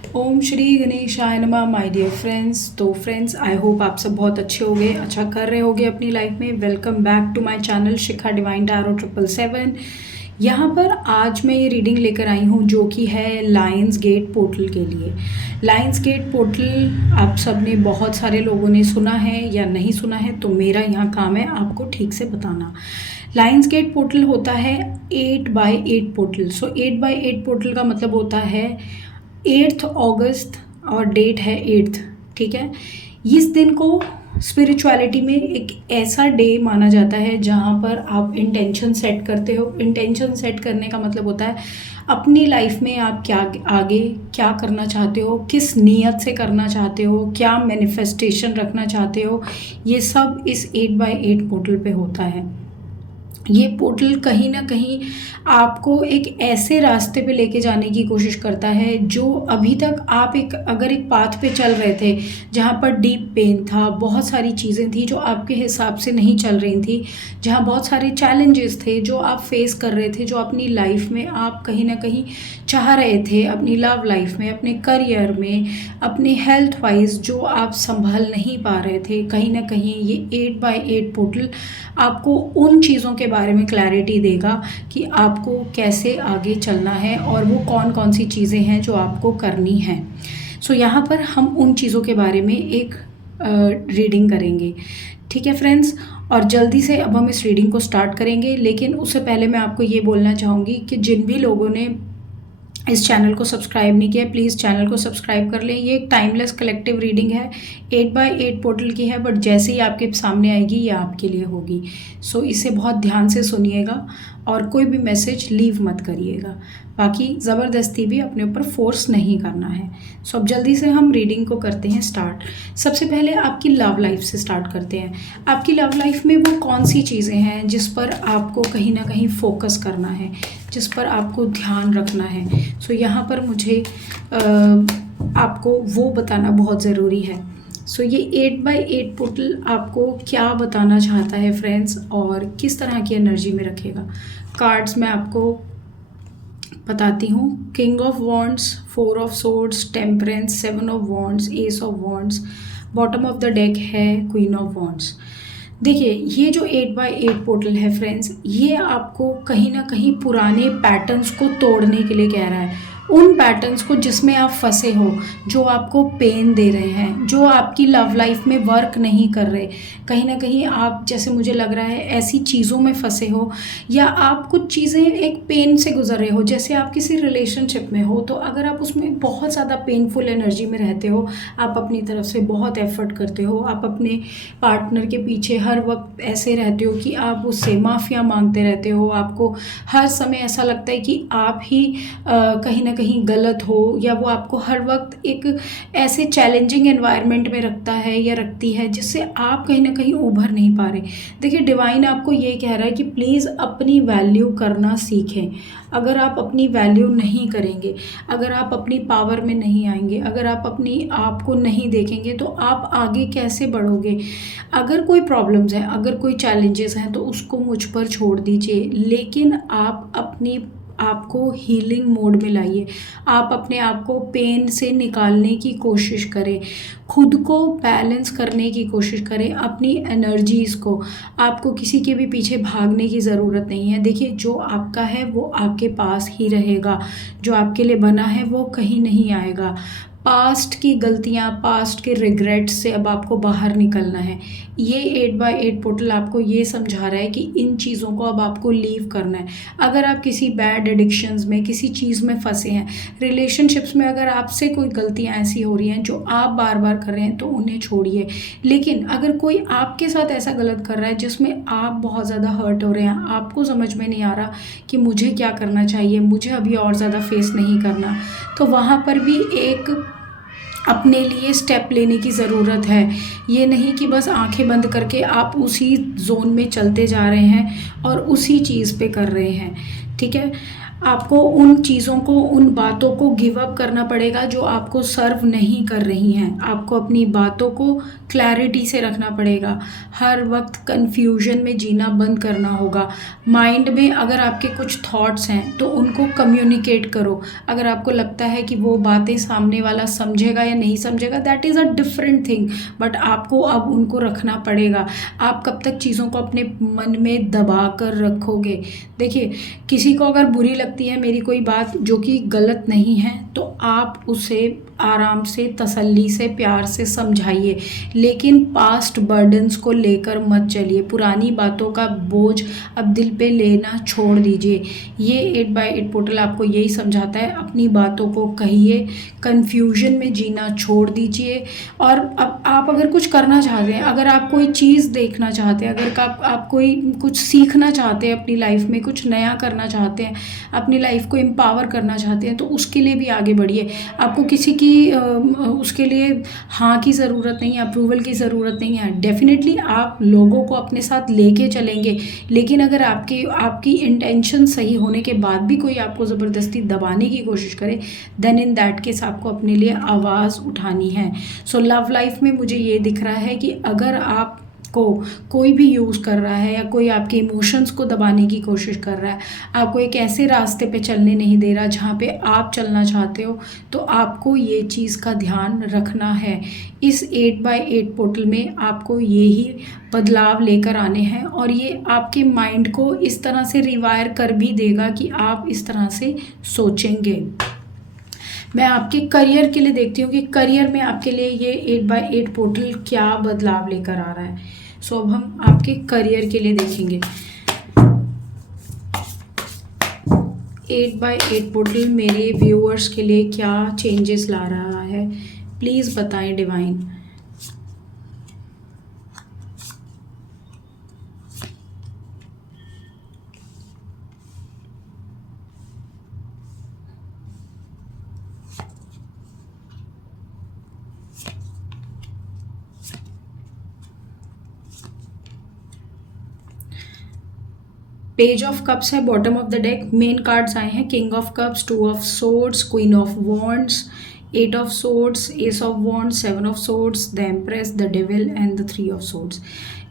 ओम श्री गणेशाय नमः my dear friends. तो फ्रेंड्स, आई होप आप सब बहुत अच्छे होंगे, अच्छा कर रहे होंगे अपनी लाइफ में। Welcome back to my channel Shikha divine tarot 777। यहाँ पर आज मैं ये रीडिंग लेकर आई हूँ जो कि है लायंस गेट पोर्टल के लिए। लायंस गेट पोर्टल आप सब ने, बहुत सारे लोगों ने सुना है या नहीं सुना है, तो मेरा यहाँ काम है आपको ठीक से बताना। लायंस गेट पोर्टल होता है 8x8 पोर्टल। सो 8x8 पोर्टल का मतलब होता है 8 अगस्त और डेट है 8। ठीक है, इस दिन को स्पिरिचुअलिटी में एक ऐसा डे माना जाता है जहाँ पर आप इंटेंशन सेट करते हो। इंटेंशन सेट करने का मतलब होता है अपनी लाइफ में आप क्या आगे क्या करना चाहते हो, किस नीयत से करना चाहते हो, क्या मैनिफेस्टेशन रखना चाहते हो। ये सब इस 8x8 पोर्टल पे होता है। ये पोर्टल कहीं ना कहीं आपको एक ऐसे रास्ते पे लेके जाने की कोशिश करता है जो अभी तक आप अगर एक पाथ पे चल रहे थे जहाँ पर डीप पेन था, बहुत सारी चीज़ें थी जो आपके हिसाब से नहीं चल रही थी, जहाँ बहुत सारे चैलेंजेस थे जो आप फेस कर रहे थे, जो अपनी लाइफ में आप कहीं ना कहीं चाह रहे थे, अपनी लव लाइफ में, अपने करियर में, अपने हेल्थ वाइज जो आप संभल नहीं पा रहे थे। कहीं ना कहीं ये 8x8 पोर्टल आपको उन चीज़ों के बारे में क्लैरिटी देगा कि आपको कैसे आगे चलना है और वो कौन कौन सी चीज़ें हैं जो आपको करनी है। सो यहाँ पर हम उन चीज़ों के बारे में एक रीडिंग करेंगे। ठीक है फ्रेंड्स, और जल्दी से अब हम इस रीडिंग को स्टार्ट करेंगे। लेकिन उससे पहले मैं आपको ये बोलना चाहूँगी कि जिन भी लोगों ने इस चैनल को सब्सक्राइब नहीं किया, प्लीज़ चैनल को सब्सक्राइब कर लें। ये एक टाइमलेस कलेक्टिव रीडिंग है, 8x8 पोर्टल की है, बट जैसे ही आपके सामने आएगी ये आपके लिए होगी। सो इसे बहुत ध्यान से सुनिएगा और कोई भी मैसेज लीव मत करिएगा। बाकी ज़बरदस्ती भी अपने ऊपर फोर्स नहीं करना है। सो अब जल्दी से हम रीडिंग को करते हैं स्टार्ट। सबसे पहले आपकी लव लाइफ से स्टार्ट करते हैं। आपकी लव लाइफ में वो कौन सी चीज़ें हैं जिस पर आपको कहीं ना कहीं फोकस करना है, जिस पर आपको ध्यान रखना है। सो यहाँ पर मुझे आपको वो बताना बहुत ज़रूरी है। सो ये 8x8 पोर्टल आपको क्या बताना चाहता है फ्रेंड्स, और किस तरह की एनर्जी में रखेगा। कार्ड्स मैं आपको बताती हूँ। King of wands, 4 of swords, temperance, 7 of wands, S of wands. Bottom of the deck है क्वीन ऑफ वॉन्ड्स। देखिए, ये जो 8x8 पोर्टल है फ्रेंड्स, ये आपको कहीं ना कहीं पुराने पैटर्न्स को तोड़ने के लिए कह रहा है। उन पैटर्न्स को जिसमें आप फंसे हो, जो आपको पेन दे रहे हैं, जो आपकी लव लाइफ में वर्क नहीं कर रहे। कहीं ना कहीं आप, जैसे मुझे लग रहा है, ऐसी चीज़ों में फंसे हो, या आप कुछ चीज़ें एक पेन से गुजर रहे हो। जैसे आप किसी रिलेशनशिप में हो, तो अगर आप उसमें बहुत ज़्यादा पेनफुल एनर्जी में रहते हो, आप अपनी तरफ से बहुत एफर्ट करते हो, आप अपने पार्टनर के पीछे हर वक्त ऐसे रहते हो कि आप उससे माफ़िया मांगते रहते हो। आपको हर समय ऐसा लगता है कि आप ही कहीं ना कहीं गलत हो, या वो आपको हर वक्त एक ऐसे चैलेंजिंग एनवायरनमेंट में रखता है या रखती है जिससे आप कहीं ना कहीं उभर नहीं पा रहे। देखिए, डिवाइन आपको ये कह रहा है कि प्लीज़ अपनी वैल्यू करना सीखें। अगर आप अपनी वैल्यू नहीं करेंगे, अगर आप अपनी पावर में नहीं आएंगे, अगर आप अपनी आप को नहीं देखेंगे, तो आप आगे कैसे बढ़ोगे। अगर कोई प्रॉब्लम्स है, अगर कोई चैलेंजेस हैं, तो उसको मुझ पर छोड़ दीजिए, लेकिन आप अपनी आपको हीलिंग मोड में लाइए। आप अपने आप को पेन से निकालने की कोशिश करें, खुद को बैलेंस करने की कोशिश करें, अपनी एनर्जीज़ को। आपको किसी के भी पीछे भागने की ज़रूरत नहीं है। देखिए, जो आपका है वो आपके पास ही रहेगा, जो आपके लिए बना है वो कहीं नहीं आएगा। पास्ट की गलतियाँ, पास्ट के रिग्रेट्स से अब आपको बाहर निकलना है। ये 8x8 पोर्टल आपको ये समझा रहा है कि इन चीज़ों को अब आपको लीव करना है। अगर आप किसी बैड एडिक्शंस में, किसी चीज़ में फंसे हैं, रिलेशनशिप्स में अगर आपसे कोई गलतियाँ ऐसी हो रही हैं जो आप बार बार कर रहे हैं, तो उन्हें छोड़िए। लेकिन अगर कोई आपके साथ ऐसा गलत कर रहा है जिसमें आप बहुत ज़्यादा हर्ट हो रहे हैं, आपको समझ में नहीं आ रहा कि मुझे क्या करना चाहिए, मुझे अभी और ज़्यादा फेस नहीं करना, तो वहाँ पर भी एक अपने लिए स्टेप लेने की ज़रूरत है। ये नहीं कि बस आंखें बंद करके आप उसी जोन में चलते जा रहे हैं और उसी चीज़ पे कर रहे हैं। ठीक है, आपको उन चीज़ों को, उन बातों को गिव अप करना पड़ेगा जो आपको सर्व नहीं कर रही हैं। आपको अपनी बातों को क्लैरिटी से रखना पड़ेगा। हर वक्त कन्फ्यूजन में जीना बंद करना होगा। माइंड में अगर आपके कुछ थॉट्स हैं तो उनको कम्युनिकेट करो। अगर आपको लगता है कि वो बातें सामने वाला समझेगा या नहीं समझेगा, that is a different thing, but आपको अब उनको रखना पड़ेगा। आप कब तक चीज़ों को अपने मन में दबा कर रखोगे? देखिए, किसी को अगर बुरी लगती है मेरी कोई बात जो कि गलत नहीं है, तो आप उसे आराम से, तसल्ली से, प्यार से समझाइए, लेकिन पास्ट बर्डन्स को लेकर मत चलिए। पुरानी बातों का बोझ अब दिल पे लेना छोड़ दीजिए। ये 8x8 पोर्टल आपको यही समझाता है, अपनी बातों को कहिए, कन्फ्यूजन में जीना छोड़ दीजिए। और अब आप अगर कुछ करना चाहते हैं, अगर आप कोई चीज़ देखना चाहते हैं, अगर आप कोई कुछ सीखना चाहते हैं अपनी लाइफ में, कुछ नया करना चाहते हैं, अपनी लाइफ को एम्पावर करना चाहते हैं, तो उसके लिए भी आगे बढ़िए। आपको किसी की उसके लिए हाँ की ज़रूरत नहीं है, अप्रूवल की ज़रूरत नहीं है। डेफिनेटली आप लोगों को अपने साथ लेके चलेंगे, लेकिन अगर आपकी इंटेंशन सही होने के बाद भी कोई आपको ज़बरदस्ती दबाने की कोशिश करे, देन इन दैट केस आपको अपने लिए आवाज़ उठानी है। सो लव लाइफ में मुझे ये दिख रहा है कि अगर आप को कोई भी यूज़ कर रहा है या कोई आपके इमोशंस को दबाने की कोशिश कर रहा है, आपको एक ऐसे रास्ते पे चलने नहीं दे रहा जहाँ पे आप चलना चाहते हो, तो आपको ये चीज़ का ध्यान रखना है। इस 8x8 पोर्टल में आपको यही बदलाव लेकर आने हैं, और ये आपके माइंड को इस तरह से रिवायर कर भी देगा कि आप इस तरह से सोचेंगे। मैं आपके करियर के लिए देखती हूँ कि करियर में आपके लिए ये 8x8 पोर्टल क्या बदलाव लेकर आ रहा है। सो अब हम आपके करियर के लिए देखेंगे। 8x8 पोर्टल मेरे व्यूअर्स के लिए क्या चेंजेस ला रहा है, प्लीज़ बताएं डिवाइन। पेज ऑफ कप्स है bottom of the deck. Main cards आए हैं king of cups, 2 of swords, queen of wands, 8 of swords, S of wands, 7 of swords, the empress, the devil and the 3 of swords.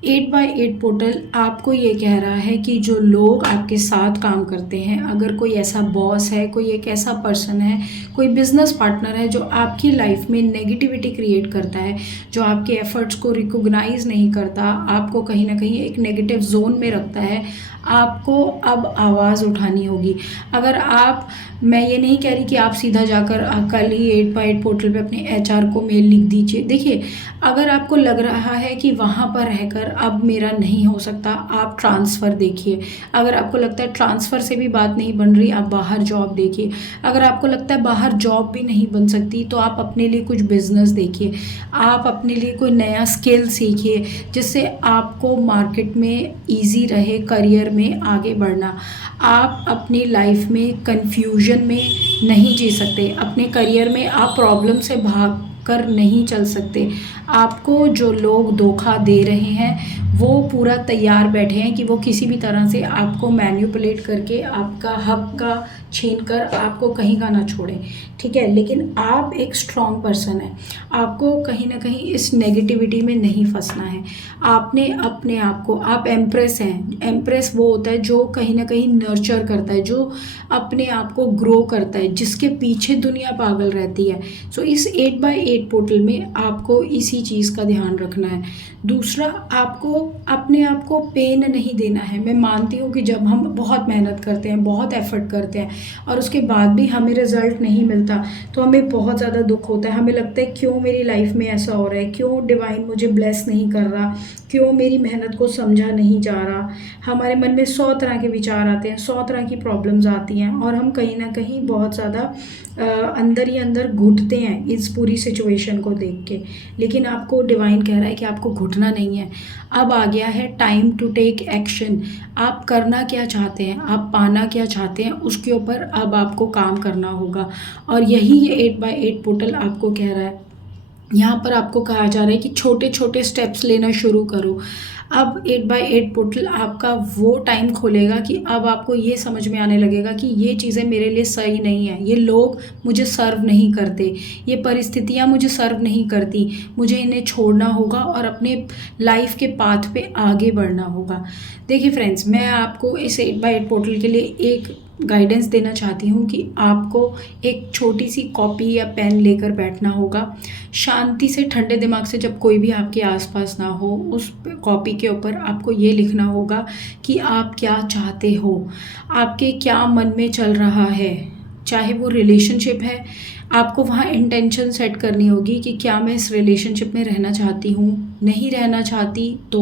8x8 portal आपको ये कह रहा है कि जो लोग आपके साथ काम करते हैं, अगर कोई ऐसा बॉस है, कोई एक ऐसा पर्सन है, कोई बिजनेस पार्टनर है जो आपकी लाइफ में नेगेटिविटी क्रिएट करता है, जो आपके एफर्ट्स को रिकॉग्नाइज नहीं करता, आपको कहीं ना कहीं एक नेगेटिव जोन में रखता है, आपको अब आवाज़ उठानी होगी। अगर आप, मैं ये नहीं कह रही कि आप सीधा जाकर कल ही 8x8 पोर्टल पे अपने HR को मेल लिख दीजिए। देखिए, अगर आपको लग रहा है कि वहाँ पर रहकर अब मेरा नहीं हो सकता, आप ट्रांसफ़र देखिए। अगर आपको लगता है ट्रांसफ़र से भी बात नहीं बन रही, आप बाहर जॉब देखिए। अगर आपको लगता है बाहर जॉब भी नहीं बन सकती, तो आप अपने लिए कुछ बिजनेस देखिए, आप अपने लिए कोई नया स्किल सीखिए जिससे आपको मार्केट में ईजी रहे करियर में आगे बढ़ना। आप अपनी लाइफ में कन्फ्यूजन में नहीं जी सकते, अपने करियर में आप प्रॉब्लम से भाग कर नहीं चल सकते। आपको जो लोग धोखा दे रहे हैं वो पूरा तैयार बैठे हैं कि वो किसी भी तरह से आपको मैनिपुलेट करके आपका हक का छीन कर आपको कहीं का ना छोड़ें, ठीक है। लेकिन आप एक स्ट्रॉन्ग पर्सन है, आपको कहीं ना कहीं इस नेगेटिविटी में नहीं फंसना है। आपने अपने आप को, आप एम्प्रेस हैं। एम्प्रेस वो होता है जो कहीं ना कहीं नर्चर करता है, जो अपने आप को ग्रो करता है, जिसके पीछे दुनिया पागल रहती है। सो इस 8x8 पोर्टल में आपको इसी चीज़ का ध्यान रखना है। दूसरा, आपको अपने आप को पेन नहीं देना है। मैं मानती हूँ कि जब हम बहुत मेहनत करते हैं, बहुत एफर्ट करते हैं और उसके बाद भी हमें रिज़ल्ट नहीं मिलता, तो हमें बहुत ज़्यादा दुख होता है। हमें लगता है क्यों मेरी लाइफ में ऐसा हो रहा है, क्यों डिवाइन मुझे ब्लेस नहीं कर रहा, क्यों मेरी मेहनत को समझा नहीं जा रहा। हमारे मन में 100 तरह के विचार आते हैं, 100 तरह की प्रॉब्लम्स आती हैं, और हम कहीं ना कहीं बहुत ज़्यादा अंदर ही अंदर घुटते हैं इस पूरी सिचुएशन को देख के। लेकिन आपको डिवाइन कह रहा है कि आपको घुटना नहीं है। अब आ गया है टाइम टू टेक एक्शन। आप करना क्या चाहते हैं, आप पाना क्या चाहते हैं, उसके ऊपर अब आपको काम करना होगा। और यही ये 8x8 पोर्टल आपको कह रहा है। यहाँ पर आपको कहा जा रहा है कि छोटे छोटे स्टेप्स लेना शुरू करो। अब 8x8 पोर्टल आपका वो टाइम खोलेगा कि अब आपको ये समझ में आने लगेगा कि ये चीज़ें मेरे लिए सही नहीं है, ये लोग मुझे सर्व नहीं करते, ये परिस्थितियाँ मुझे सर्व नहीं करती, मुझे इन्हें छोड़ना होगा और अपने लाइफ के पाथ पे आगे बढ़ना होगा। देखिए फ्रेंड्स, मैं आपको इस 8x8 पोर्टल के लिए एक गाइडेंस देना चाहती हूँ कि आपको एक छोटी सी कॉपी या पेन लेकर बैठना होगा, शांति से ठंडे दिमाग से, जब कोई भी आपके आसपास ना हो, उस कॉपी के ऊपर आपको ये लिखना होगा कि आप क्या चाहते हो, आपके क्या मन में चल रहा है। चाहे वो रिलेशनशिप है, आपको वहाँ इंटेंशन सेट करनी होगी कि क्या मैं इस रिलेशनशिप में रहना चाहती हूँ, नहीं रहना चाहती तो,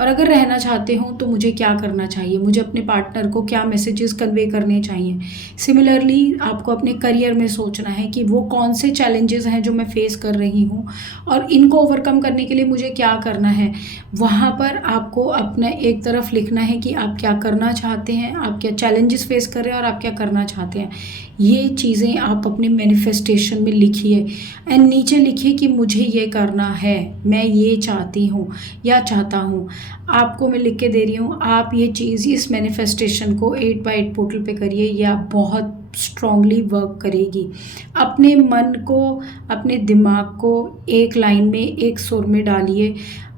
और अगर रहना चाहते हो तो मुझे क्या करना चाहिए, मुझे अपने पार्टनर को क्या मैसेजेस कन्वे करने चाहिए। सिमिलरली आपको अपने करियर में सोचना है कि वो कौन से चैलेंजेस हैं जो मैं फेस कर रही हूँ और इनको ओवरकम करने के लिए मुझे क्या करना है। वहाँ पर आपको अपना एक तरफ लिखना है कि आप क्या करना चाहते हैं, आप क्या चैलेंजेस फेस कर रहे हैं और आप क्या करना चाहते हैं। ये चीज़ें आप अपने मैनिफेस्टेशन में लिखिए एंड नीचे लिखिए कि मुझे ये करना है, मैं ये चाहती हूँ या चाहता हूँ। आपको मैं लिख के दे रही हूँ, आप ये चीज़, इस मैनिफेस्टेशन को 8x8 पोर्टल पे करिए, ये आप बहुत स्ट्रांगली वर्क करेगी। अपने मन को, अपने दिमाग को एक लाइन में, एक सुर में डालिए।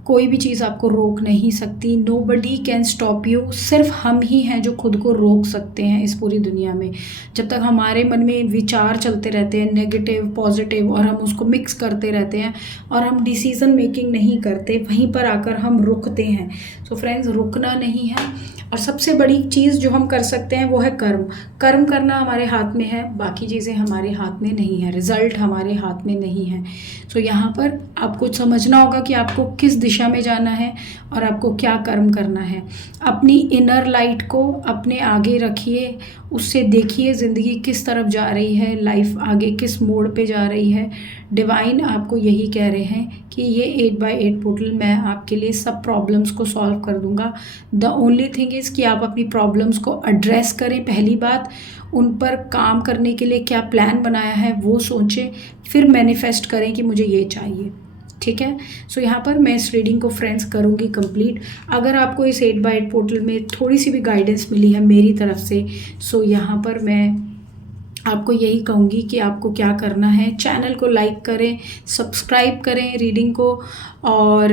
कोई भी चीज़ आपको रोक नहीं सकती, नोबडी कैन स्टॉप यू। सिर्फ हम ही हैं जो खुद को रोक सकते हैं इस पूरी दुनिया में। जब तक हमारे मन में विचार चलते रहते हैं नेगेटिव पॉजिटिव और हम उसको मिक्स करते रहते हैं और हम डिसीज़न मेकिंग नहीं करते, वहीं पर आकर हम रुकते हैं। सो फ्रेंड्स, रुकना नहीं है। और सबसे बड़ी चीज़ जो हम कर सकते हैं वो है कर्म। कर्म करना हमारे हाथ में है, बाकी चीज़ें हमारे हाथ में नहीं है, रिजल्ट हमारे हाथ में नहीं है। सो यहाँ पर आपको समझना होगा कि आपको किस दिशा में जाना है और आपको क्या कर्म करना है। अपनी इनर लाइट को अपने आगे रखिए, उससे देखिए ज़िंदगी किस तरफ जा रही है, लाइफ आगे किस मोड़ पे जा रही है। डिवाइन आपको यही कह रहे हैं कि ये 8x8 पोर्टल मैं आपके लिए सब प्रॉब्लम्स को सॉल्व कर दूंगा। द ओनली थिंग इज़ कि आप अपनी प्रॉब्लम्स को एड्रेस करें। पहली बात, उन पर काम करने के लिए क्या प्लान बनाया है वो सोचें, फिर मैनिफेस्ट करें कि मुझे ये चाहिए। ठीक है। सो यहाँ पर मैं इस रीडिंग को फ्रेंड्स करूँगी कंप्लीट। अगर आपको इस 8x8 पोर्टल में थोड़ी सी भी गाइडेंस मिली है मेरी तरफ से, सो यहाँ पर मैं आपको यही कहूँगी कि आपको क्या करना है। चैनल को लाइक करें, सब्सक्राइब करें रीडिंग को, और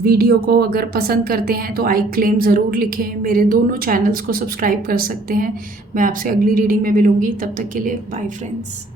वीडियो को अगर पसंद करते हैं तो आई क्लेम ज़रूर लिखें। मेरे दोनों चैनल्स को सब्सक्राइब कर सकते हैं। मैं आपसे अगली रीडिंग में मिलूँगी, तब तक के लिए बाय फ्रेंड्स।